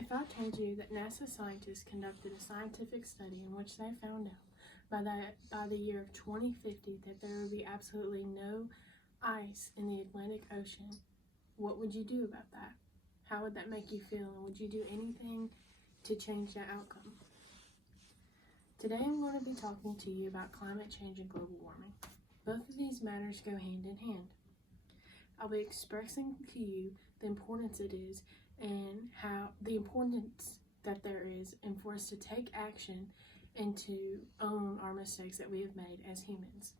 If I told you that NASA scientists conducted a scientific study in which they found out by the year of 2050 that there would be absolutely no ice in the Atlantic Ocean, what would you do about that? How would that make you feel? And would you do anything to change that outcome? Today I'm going to be talking to you about climate change and global warming. Both of these matters go hand in hand. I'll be expressing to you the importance it is and how the importance that there is and for us to take action and to own our mistakes that we have made as humans.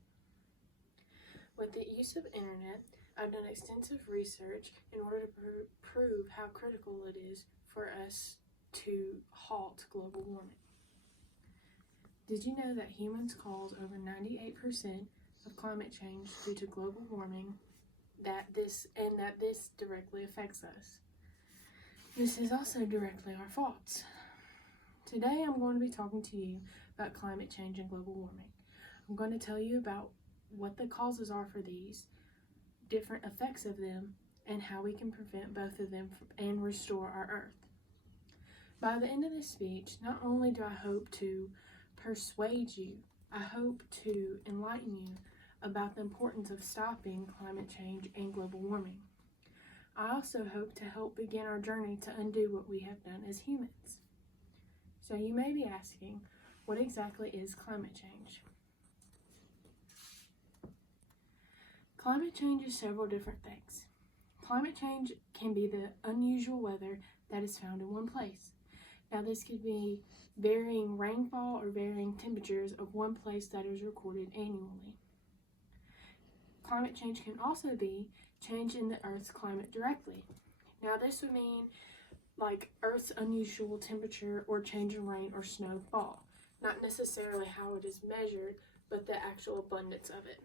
With the use of internet, I've done extensive research in order to prove how critical it is for us to halt global warming. Did you know that humans cause over 98% of climate change due to global warming, that this directly affects us? This is also directly our faults. Today I'm going to be talking to you about climate change and global warming. I'm going to tell you about what the causes are for these, different effects of them, and how we can prevent both of them and restore our Earth. By the end of this speech, not only do I hope to persuade you, I hope to enlighten you about the importance of stopping climate change and global warming. I also hope to help begin our journey to undo what we have done as humans. So you may be asking, what exactly is climate change? Climate change is several different things. Climate change can be the unusual weather that is found in one place. Now this could be varying rainfall or varying temperatures of one place that is recorded annually. Climate change can also be change in the Earth's climate directly. Now this would mean like Earth's unusual temperature or change in rain or snowfall. Not necessarily how it is measured, but the actual abundance of it.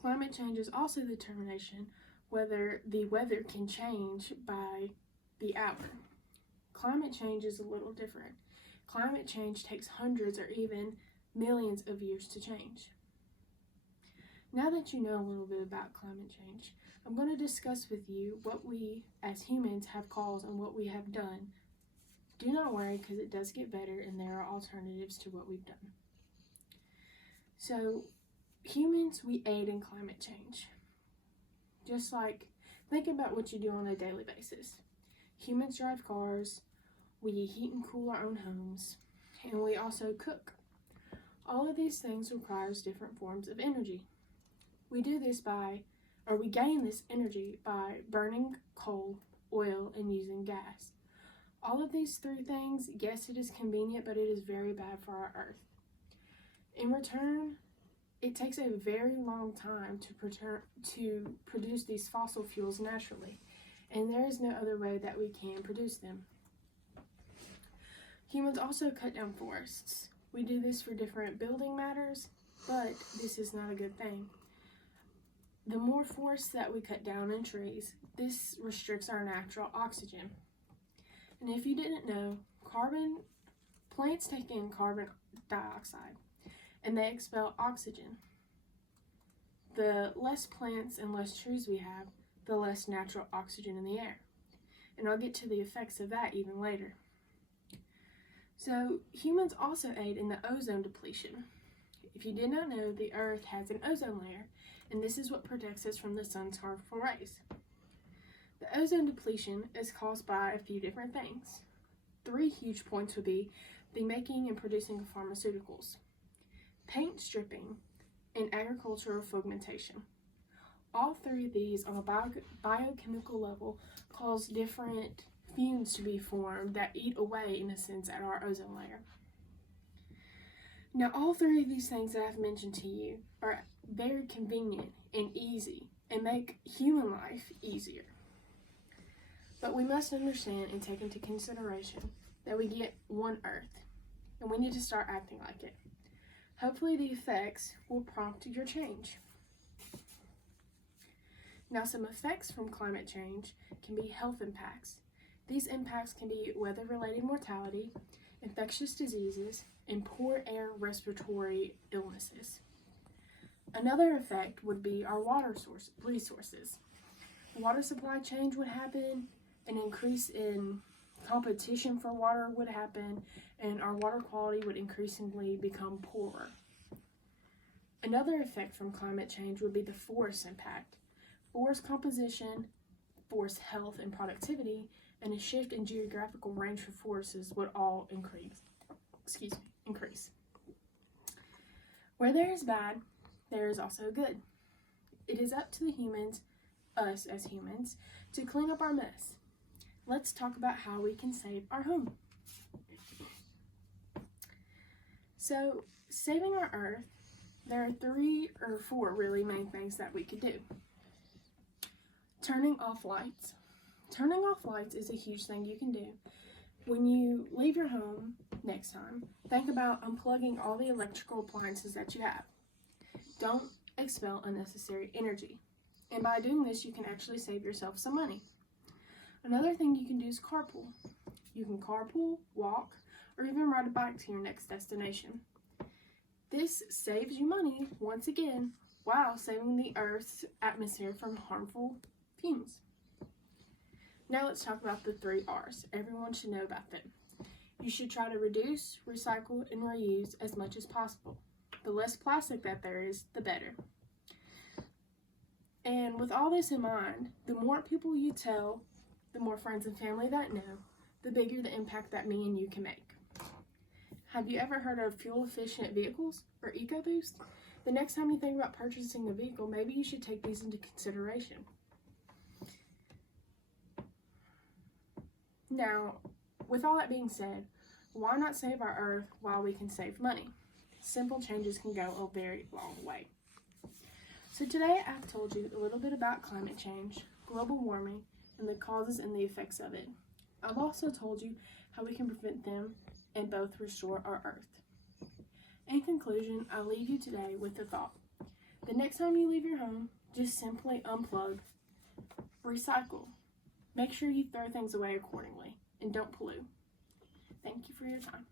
Climate change is also the determination whether the weather can change by the hour. Climate change is a little different. Climate change takes hundreds or even millions of years to change. Now that you know a little bit about climate change, I'm going to discuss with you what we as humans have caused and what we have done. Do not worry, because it does get better and there are alternatives to what we've done. So, humans, we aid in climate change. Just like, think about what you do on a daily basis. Humans drive cars, we heat and cool our own homes, and we also cook. All of these things requires different forms of energy. We gain this energy by burning coal, oil, and using gas. All of these three things, yes, it is convenient, but it is very bad for our Earth. In return, it takes a very long time to produce these fossil fuels naturally, and there is no other way that we can produce them. Humans also cut down forests. We do this for different building matters, but this is not a good thing. The more forests that we cut down in trees, this restricts our natural oxygen. And if you didn't know, plants take in carbon dioxide and they expel oxygen. The less plants and less trees we have, the less natural oxygen in the air. And I'll get to the effects of that even later. So humans also aid in the ozone depletion. If you did not know, the Earth has an ozone layer, and this is what protects us from the sun's harmful rays. The ozone depletion is caused by a few different things. Three huge points would be the making and producing of pharmaceuticals, paint stripping, and agricultural fragmentation. All three of these on a biochemical level cause different fumes to be formed that eat away, in a sense, at our ozone layer. Now, all three of these things that I've mentioned to you are very convenient and easy and make human life easier. But we must understand and take into consideration that we get one Earth, and we need to start acting like it. Hopefully the effects will prompt your change. Now, some effects from climate change can be health impacts. These impacts can be weather-related mortality, infectious diseases, and poor air respiratory illnesses. Another effect would be our water resources. Water supply change would happen, an increase in competition for water would happen, and our water quality would increasingly become poorer. Another effect from climate change would be the forest impact. Forest composition, forest health and productivity, and a shift in geographical range for forests would all increase. Where there is bad, there is also good. It is up to the humans, us as humans, to clean up our mess. Let's talk about how we can save our home. So, saving our earth, there are 3 or 4 really main things that we could do. Turning off lights. Turning off lights is a huge thing you can do. When you leave your home next time, think about unplugging all the electrical appliances that you have. Don't expel unnecessary energy. And by doing this, you can actually save yourself some money. Another thing you can do is carpool. You can carpool, walk, or even ride a bike to your next destination. This saves you money, once again, while saving the Earth's atmosphere from harmful fumes. Now let's talk about the 3 R's. Everyone should know about them. You should try to reduce, recycle, and reuse as much as possible. The less plastic that there is, the better. And with all this in mind, the more people you tell, the more friends and family that know, the bigger the impact that me and you can make. Have you ever heard of fuel-efficient vehicles or EcoBoost? The next time you think about purchasing a vehicle, maybe you should take these into consideration. Now, with all that being said, why not save our earth while we can save money? Simple changes can go a very long way. So today I've told you a little bit about climate change, global warming, and the causes and the effects of it. I've also told you how we can prevent them and both restore our earth. In conclusion, I leave you today with the thought. The next time you leave your home, just simply unplug, recycle. Make sure you throw things away accordingly, and don't pollute. Thank you for your time.